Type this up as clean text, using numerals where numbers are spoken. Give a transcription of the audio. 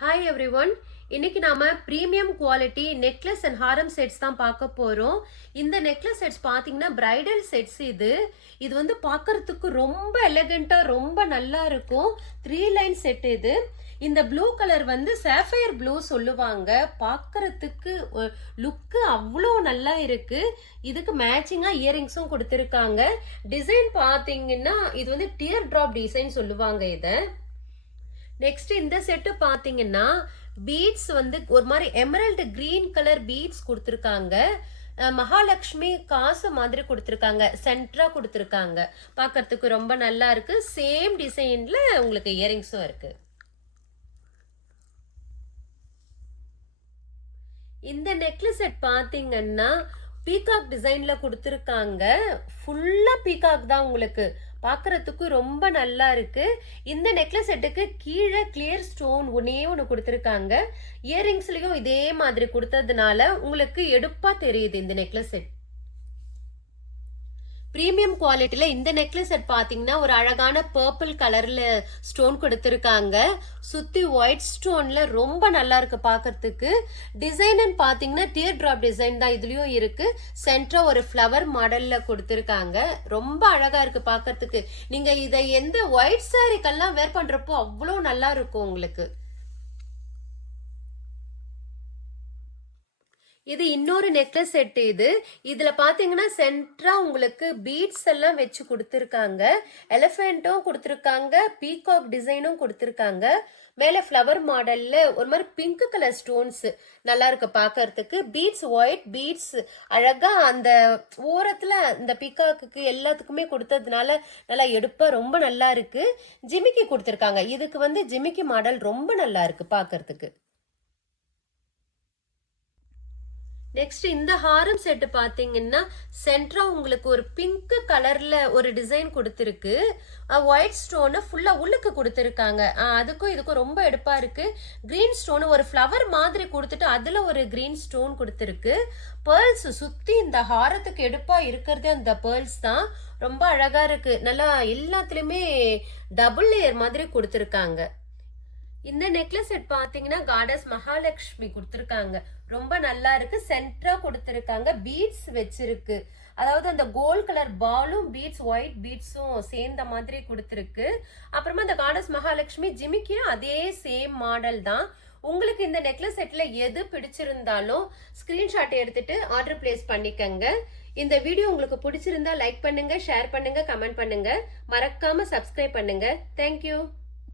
Hi every one. இன்னைக்கு நாம premium quality necklace and Haram sets தான் பார்க்க போறோம். இந்த நெக்லஸ் செட்ஸ் பாத்தீங்கன்னா பிரைடல் செட்ஸ். இது வந்து பார்க்கறதுக்கு ரொம்ப எலகண்டா ரொம்ப நல்லா இருக்கும். 3 லைன் செட் இது. இந்த ப்ளூ கலர் வந்து சாஃபயர் ப்ளூ சொல்லுவாங்க. பார்க்கறதுக்கு லுக்கு அவ்வளோ நல்லா இருக்கு. இதுக்கு மேட்சிங்கா இயரிங்ஸும் கொடுத்துருக்காங்க. டிசைன் பாத்தீங்கன்னா இது வந்து டியர் டிராப் டிசைன் சொல்லுவாங்க இத. நெக்ஸ்ட் இந்த செட்டு பாத்தீங்கன்னா பீட்ஸ் வந்து ஒரு மாதிரி எமரல்டு கிரீன் கலர் பீட்ஸ் கொடுத்துருக்காங்க. மகாலட்சுமி காசு மாதிரி கொடுத்துருக்காங்க. சென்டரா கொடுத்துருக்காங்க. பார்க்கறதுக்கு ரொம்ப நல்லா இருக்கு. சேம் டிசைன்ல உங்களுக்கு இயரிங்ஸும் இருக்கு. இந்த நெக்லஸ் செட் பாத்தீங்கன்னா பீகாக் டிசைன்ல கொடுத்துருக்காங்க. ஃபுல்லா பீகாக் தான் உங்களுக்கு. பார்க்கறதுக்கு ரொம்ப நல்லா இருக்கு. இந்த நெக்லஸ் செட்டுக்கு கீழே கிளியர் ஸ்டோன் ஒன்று கொடுத்துருக்காங்க. இயரிங்ஸ்லயும் இதே மாதிரி கொடுத்ததுனால உங்களுக்கு எடுப்பா தெரியுது இந்த நெக்லஸ் செட். பிரீமியம் குவாலிட்டியில இந்த நெக்லஸ் செட் பாத்தீங்கன்னா ஒரு அழகான பர்பிள் கலர்ல ஸ்டோன் கொடுத்திருக்காங்க. சுத்தி ஒயிட் ஸ்டோன்ல ரொம்ப நல்லா இருக்கு பாக்கிறதுக்கு. டிசைன் பாத்தீங்கன்னா டியர் டிராப் டிசைன் தான் இதுலயும் இருக்கு. சென்டரா ஒரு ஃபிளவர் மாடல்ல கொடுத்திருக்காங்க. ரொம்ப அழகா இருக்கு பாக்கிறதுக்கு. நீங்க இதை எந்த ஒயிட் சாரிக்கெல்லாம் வேர் பண்றப்போ அவ்வளோ நல்லா இருக்கும் உங்களுக்கு. இது இன்னொரு நெக்லஸ் செட். இதுல பாத்தீங்கன்னா சென்டரா உங்களுக்கு பீட்ஸ் எல்லாம் வச்சு கொடுத்துருக்காங்க. எலிஃபென்ட்டும் கொடுத்துருக்காங்க. பீகாக் டிசைனும் கொடுத்துருக்காங்க. மேல ஃபிளவர் மாடல்ல ஒரு மாதிரி பிங்க் கலர் ஸ்டோன்ஸ் நல்லா இருக்கு பாக்கிறதுக்கு. பீட்ஸ் ஒயிட் பீட்ஸ் அழகா அந்த ஓரத்துல இந்த பீகாக்கு எல்லாத்துக்குமே கொடுத்ததுனால நல்லா எடுப்பா ரொம்ப நல்லா இருக்கு. ஜிமிக்கி கொடுத்துருக்காங்க. இதுக்கு வந்து ஜிமிக்கி மாடல் ரொம்ப நல்லா இருக்கு பாக்கிறதுக்கு. நெக்ஸ்ட் இந்த ஹாரம் செட் பாத்தீங்கன்னா சென்டரா உங்களுக்கு ஒரு பிங்க் கலர்ல ஒரு டிசைன் கொடுத்துருக்கு. ஒயிட் ஸ்டோன் ஃபுல்லா உள்ளுக்கு கொடுத்துருக்காங்க. அதுக்கும் இதுக்கும் ரொம்ப எடுப்பா இருக்கு. கிரீன் ஸ்டோன் ஒரு ஃபிளவர் மாதிரி கொடுத்துட்டு அதுல ஒரு கிரீன் ஸ்டோன் கொடுத்துருக்கு. பேர்ல்ஸ் சுத்தி இந்த ஹாரத்துக்கு எடுப்பா இருக்கிறதே அந்த பேர்ல்ஸ் தான். ரொம்ப அழகா இருக்கு. நல்லா எல்லாத்துலயுமே டபுள் லேயர் மாதிரி கொடுத்துருக்காங்க. இந்த நெக்லஸ் செட் பாத்தீங்கன்னா காடஸ் மகாலட்சுமி கொடுத்துருக்காங்க. ரொம்ப நல்லா இருக்கு. சென்டரா கொடுத்துருக்காங்க. பீட்ஸ் வச்சிருக்கு. அதாவது அந்த கோல்ட் கலர் பாலும் பீட்ஸ் ஒயிட் பீட்ஸும் சேர்ந்த மாதிரி கொடுத்துருக்கு. அப்புறமா அந்த காடஸ் மகாலட்சுமி ஜிமிக்கியும் அதே சேம் மாடல் தான். உங்களுக்கு இந்த நெக்லஸ் செட்ல எது பிடிச்சிருந்தாலும் ஸ்கிரீன்ஷாட் எடுத்துட்டு ஆர்டர் பிளேஸ் பண்ணிக்கங்க. இந்த வீடியோ உங்களுக்கு பிடிச்சிருந்தா லைக் பண்ணுங்க, ஷேர் பண்ணுங்க, கமெண்ட் பண்ணுங்க. மறக்காம சப்ஸ்கிரைப் பண்ணுங்க. தேங்க்யூ.